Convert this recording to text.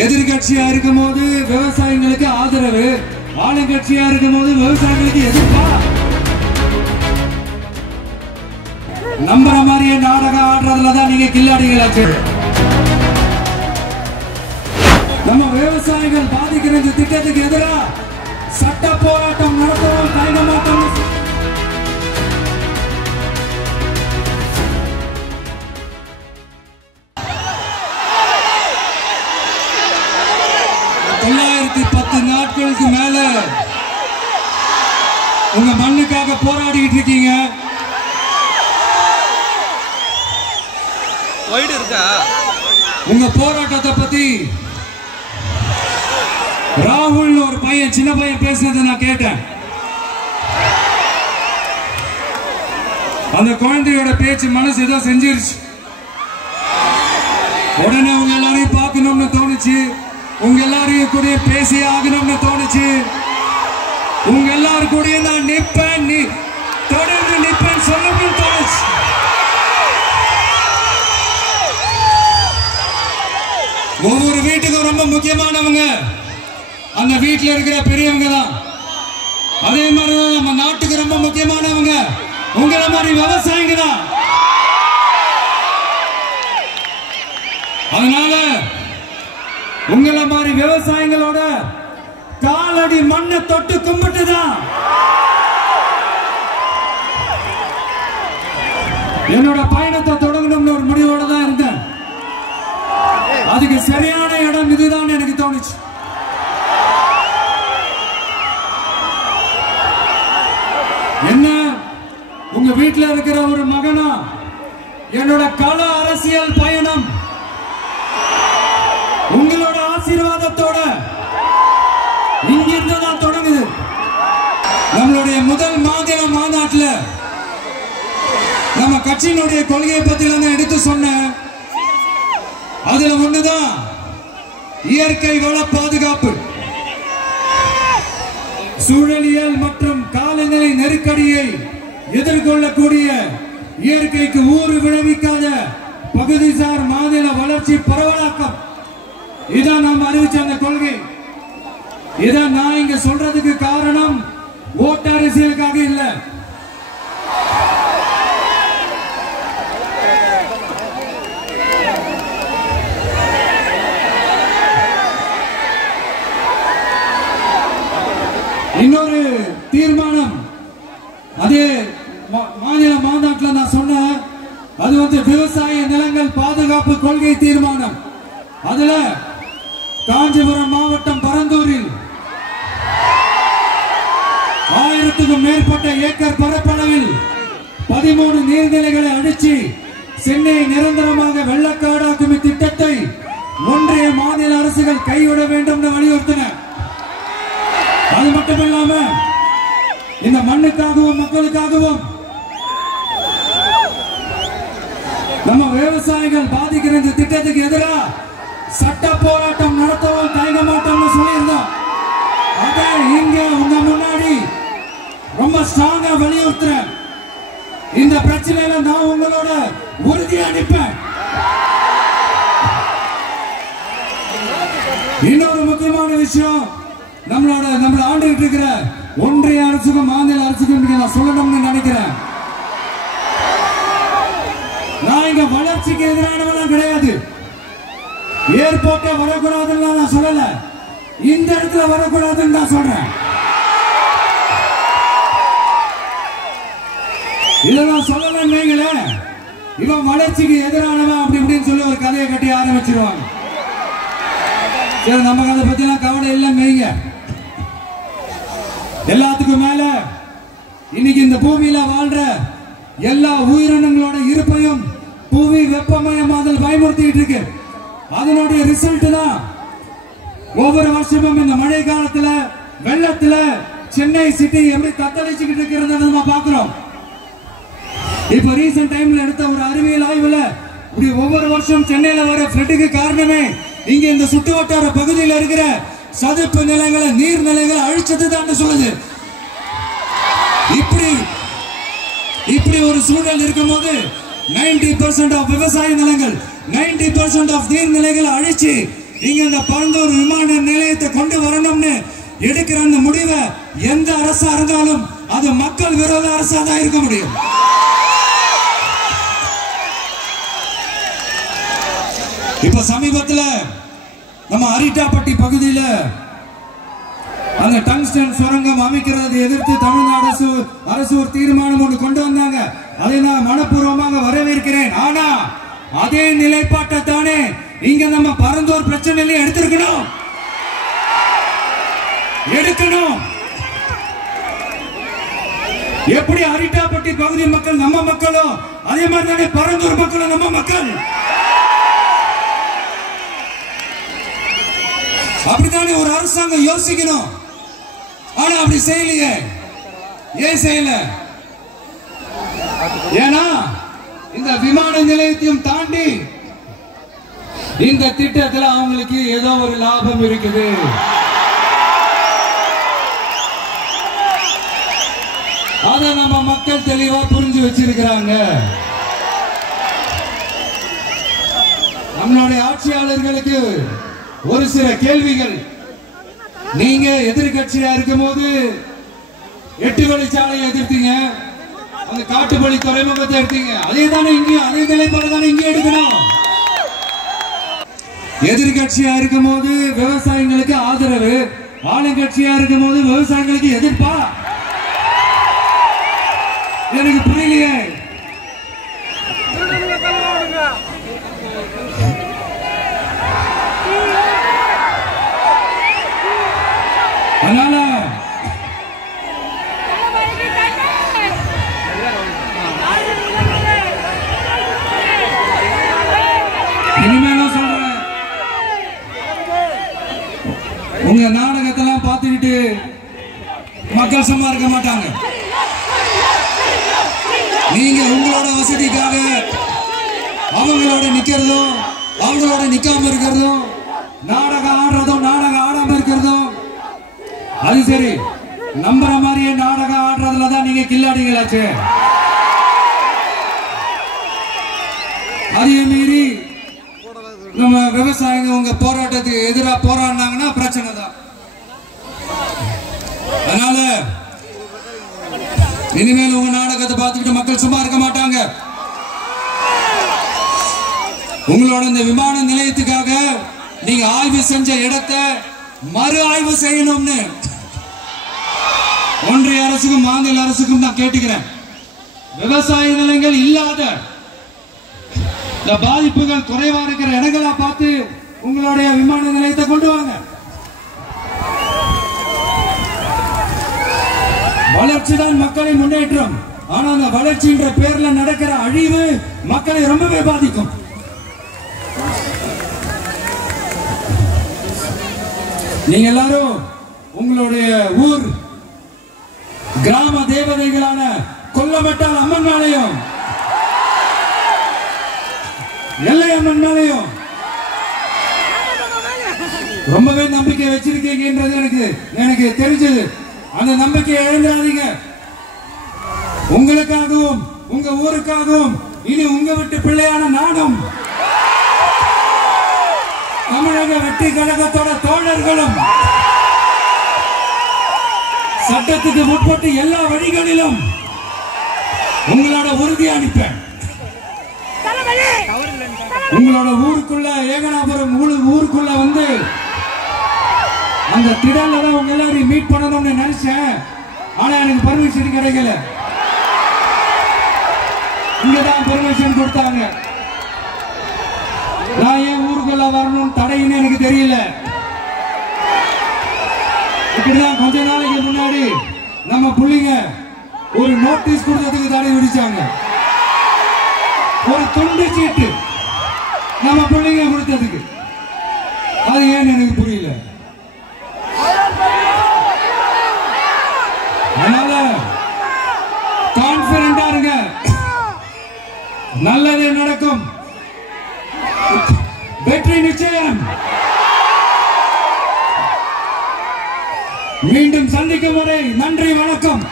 எதிர்கட்சியா இருக்கும் போது விவசாயிகளுக்கு ஆதரவு, ஆளுங்கட்சியா இருக்கும் போது விவசாயிகளுக்கு எதிர்ப்பா. நம்புற மாதிரியே நாடகம் ஆடுறதுலதான் நீங்க கில்லாடிகளாச்சு. நம்ம விவசாயிகள் பாதிக்கிற இந்த திட்டத்துக்கு எதிராக சட்ட போராட்டம் நடத்தவும் தயங்க மாட்டோம். நாட்களுக்கு மேல உங்க மண்ணுக்காக போராடிட்டு இருக்கீங்க. உங்க போராட்டத்தை பத்தி ராகுல் ஒரு பையன், சின்ன பையன் பேசுனதை நான் கேட்டேன். அந்த குழந்தையோட பேச்சு மனசு ஏதோ செஞ்சிருச்சு. உடனே உங்க எல்லாரையும் பார்க்கணும்னு தோணுச்சு, உங்க எல்லாரையும் கூட பேசி ஆகணும்னு தோணுச்சு. உங்க எல்லாரும் கூட நான் நிப்பேன், நீ தொடர்ந்து நிப்பேன் சொல்லணும்னு தோணுச்சு. ஒவ்வொரு வீட்டுக்கும் ரொம்ப முக்கியமானவங்க அந்த வீட்டில் இருக்கிற பெரியவங்க தான். அதே மாதிரிதான் நம்ம நாட்டுக்கு ரொம்ப முக்கியமானவங்க உங்களை மாதிரி விவசாயிங்க தான். அதனால உங்களை மாதிரி விவசாயிகளோட காலடி மண்ணை தொட்டு கும்பிட்டுதான் என்னோட பயணத்தை தொடங்கணும்னு ஒரு முடிவோட தான் இருந்தேன். அதுக்கு சரியான இடம் இதுதான் எனக்கு தோணுச்சு. என்ன, உங்க வீட்டில் இருக்கிற ஒரு மகனா என்னோட கள அரசியல் பயணம் உங்களோட ஆசீர்வாதத்தோட இங்கிருந்து தான் தொடங்குது. நம்மளுடைய முதல் மாநில மாநாட்டில் நம்ம கட்சியினுடைய கொள்கையை பத்தி எடுத்து சொன்னேன். அதுல ஒண்ணுதான் இயற்கை வள பாதுகாப்பு. சூழலியல் மற்றும் காலநிலை நெருக்கடியை எதிர்கொள்ளக்கூடிய இயற்கைக்கு ஊறு விளைவிக்காத பகுதிசார் மாநில வளர்ச்சி பரவலாக்கம். இதான் நாம் அறிவிச்ச அந்த கொள்கை. இதான் நான் இங்க சொல்றதுக்கு காரணம் ஓட்டு அரசியலுக்காக இல்ல. இன்னொரு தீர்மானம் அதே மாநில மாநாட்டில் நான் சொன்னேன். அது விவசாய நிலங்கள் பாதுகாப்பு கொள்கை தீர்மானம். அதுல காஞ்சிபுரம் மாவட்டம் பரந்தூரில் 1000க்கும் மேற்பட்ட ஏக்கர் பரப்பளவில் 13 நீர்நிலைகளை அடிச்சு சென்னையை நிரந்தரமாக வெள்ளக்காடாக்கும் திட்டத்தை ஒன்றிய மாநில அரசுகள் கைவிட வேண்டும் வலியுறுத்தின. அது மட்டுமில்லாம இந்த மண்ணுக்காகவும் மக்களுக்காகவும் நம்ம விவசாயிகள் பாதிக்கிற இந்த திட்டத்துக்கு எதிராக சட்ட போராட்டம் நடத்தவும் தயங்க மாட்டோம்னு சொல்லியிருந்தோம். அதை இங்க உங்க முன்னாடி ரொம்ப ஸ்ட்ராங்கா வலியுறுத்துறேன். இந்த பிரச்சனையில நான் உங்களோட உறுதியா நிற்பேன். இன்னொரு முக்கியமான விஷயம், நம்மள ஆண்டுகிட்டு இருக்கிற ஒன்றிய அரசுக்கும் மாநில அரசுக்கும் நான் சொல்லணும்னு நினைக்கிறேன். நான் இங்க வளர்ச்சிக்கு எதிரானவெல்லாம் கிடையாது. ஏர்போர்ட்டே வரக்கூடாதுன்னு நான் சொல்லல, இந்த இடத்துல வரக்கூடாதுன்னு நான் சொல்றேன். இத நான் சொல்லலன்னு இவன் வளர்ச்சிக்கு எதிரானவன் அப்படி இப்படின்னு சொல்லி ஒரு கதையை கட்டி ஆரம்பிச்சிருவாங்க. சரி, நமக்கு அதை பத்தி எல்லாம் கவலை இல்லைங்க. எல்லாத்துக்கும் மேல இன்னைக்கு இந்த பூமியில வாழ்ற எல்லா உயிரினங்களோட இருப்பையும் புவி வெப்பமயமாதல் பயமுறுத்திட்டு இருக்கு. அதனுடைய ரிசல்ட் தான் ஒவ்வொரு வருஷமும் இந்த மழை காலத்துல வெள்ளத்துல சென்னை சிட்டி எப்படி தத்தளிச்சுக்கிட்டு இருக்கிறத நம்ம பாக்குறோம். இப்ப ரீசன்ட் டைம்ல எடுத்த ஒரு அறிவியல் ஆய்வுல இப்படி ஒவ்வொரு வருஷம் சென்னையில வர ஃப்ளட்டுக்கு காரணமே இங்க இந்த சுற்று வட்டார பகுதியில் இருக்கிற சதுப்பு நிலங்களை நீர்நிலைகளை அழிச்சதுதான் சொல்லுது. இப்படி ஒரு சூழல் இருக்கும்போது 90% ஆஃப் விவசாய நிலங்கள் 90% ஆஃப் நீர்நிலைகளை அழிச்சு இங்க இந்த பரந்தூர் விமான நிலையத்தை கொண்டு வரணும்னு எடுக்கிற அந்த முடிவை எந்த அரசா இருந்தாலும் அது மக்கள் விரோத அரசா தான் இருக்க முடியும். இப்ப சமீபத்தில் நம்ம அரிட்டாப்பட்டி பகுதியில் அந்த டங்ஸ்டன் சுரங்கம் அமைக்கிறது எதிர்த்து தமிழ்நாடு அரசு ஒரு தீர்மானம் ஒன்று கொண்டு வந்தாங்க. அதை நான் மனப்பூர்வமாக வரவேற்கிறேன். ஆனா அதே நிலைப்பாட்டை தானே இங்க நம்ம பரந்தூர் பிரச்சனையில எடுக்கணும். எப்படி அரிட்டாப்பட்டி பகுதி மக்கள் நம்ம மக்களும் அதே மாதிரி தானே பரந்தூர் மக்களும் நம்ம மக்கள். அப்படித்தானே ஒரு அரசாங்கம் யோசிக்கணும். ஆனா அப்படி செய்யலையே. ஏன் செய்யல? ஏன்னா இந்த விமான நிலையத்தையும் தாண்டி இந்த திட்டத்தில் அவங்களுக்கு ஏதோ ஒரு லாபம் இருக்குது. அத நம்ம மக்கள் தெளிவா புரிஞ்சு வச்சிருக்கிறாங்க. நம்மளுடைய ஆட்சியாளர்களுக்கு ஒரு சில கேள்விகள். நீங்க எதிர்கட்சியா இருக்கும் போது 8 வழிச்சாலையை எதிர்த்தீங்க, அந்த காட்டுப்பள்ளி துறைமுகத்தை எடுத்தீங்க. அதே தானே இங்கேயும் அதே நிலைப்பாடு தானே இங்கே எடுக்கணும். எதிர்கட்சியா இருக்கும் போது விவசாயிகளுக்கு ஆதரவு, ஆளுங்கட்சியா இருக்கும் போது விவசாயிகளுக்கு எதிர்ப்பா? எனக்கு புரியலையே. அதனால இனிமேலும் சொல்றேன், உங்க நாடகத்தெல்லாம் பார்த்துக்கிட்டு மக்கள் சும்மா இருக்க மாட்டாங்க. நீங்க உங்களோட வசதிக்காக அவங்களோட நிக்கிறதும் அவங்களோட நிக்காம இருக்கிறதும், நாடகம் ஆடுறதும் நாடகம் ஆடாம இருக்கிறதும், அது சரி. நம்புற மாதிரியே நாடகம் ஆடுறதுலதான் நீங்க கில்லாடிகளாச்சு. அதே மீறி நம்ம விவசாயிங்க உங்க போராட்டத்துக்கு எதிராக போராடினாங்கன்னா பிரச்சனை தான். அதனால இனிமேல் உங்க நாடகத்தை பார்த்துக்கிட்டு மக்கள் சும்மா இருக்க மாட்டாங்க. உங்களோட இந்த விமான நிலையத்துக்காக நீங்க ஆய்வு செஞ்ச இடத்தை மறு ஆய்வு செய்யணும்னு ஒன்றிய அரசுக்கும் மாநில அரசுக்கும் நான் கேட்டுக்கிறேன். விவசாய நிலங்கள் இல்லாத இந்த பாதிப்புகள் குறைவா இருக்கிற இடங்களா பார்த்து உங்களுடைய விமான நிலையத்தை கொண்டு வாங்க. வளர்ச்சி தான் மக்களின் முன்னேற்றம். ஆனா அந்த வளர்ச்சின்ற பேர்ல நடக்கிற அழிவு மக்களை ரொம்பவே பாதிக்கும். நீங்க எல்லாரும் உங்களுடைய ஊர் கிராம தேவதைகளான கொல்லமட்டால் அம்மன் மேலையும் எல்லை அம்மன் மேலையும் ரொம்பவே நம்பிக்கை வச்சிருக்கீங்கன்றது எனக்கு தெரிஞ்சது. அந்த நம்பிக்கையை இழந்துடாதீங்க. உங்களுக்காகவும் உங்க ஊருக்காகவும் இனி உங்க வீட்டு பிள்ளையான நானும் தமிழக வெற்றி கழகத்தோட தோழர்களும் சட்டத்துக்கு முற்பட்டு எல்லா வழிகளிலும் உங்களோட உறுதி அளிப்பேன். உங்களோட ஊருக்குள்ள ஏகனாபுரம் ஊருக்குள்ள வந்து அந்த திடல்ல தான் உங்க எல்லாரையும் மீட் பண்ணணும்னு நினைச்சேன். ஆனா எனக்கு பர்மிஷன் கிடைக்கல. இங்கதான் பர்மிஷன் கொடுத்தாங்க. நான் ஏன் ஊருக்குள்ள வரணும் தடைன்னு எனக்கு தெரியல. இப்படிதான் கொஞ்ச நாளைக்கு முன்னாடி நம்ம புள்ளிங்க ஒரு நோட்டீஸ் கொடுத்ததுக்கு தடை விதிச்சாங்க. ஒரு துண்டு சீட்டு நம்ம புள்ளிங்க கொடுத்ததுக்கு. அது ஏன்னு எனக்கு புரியல. அதனால கான்பிடண்டா இருங்க, நல்லதே நடக்கும், வெற்றி நிச்சயம். மீண்டும் சந்திக்கும் வரை நன்றி, வணக்கம்.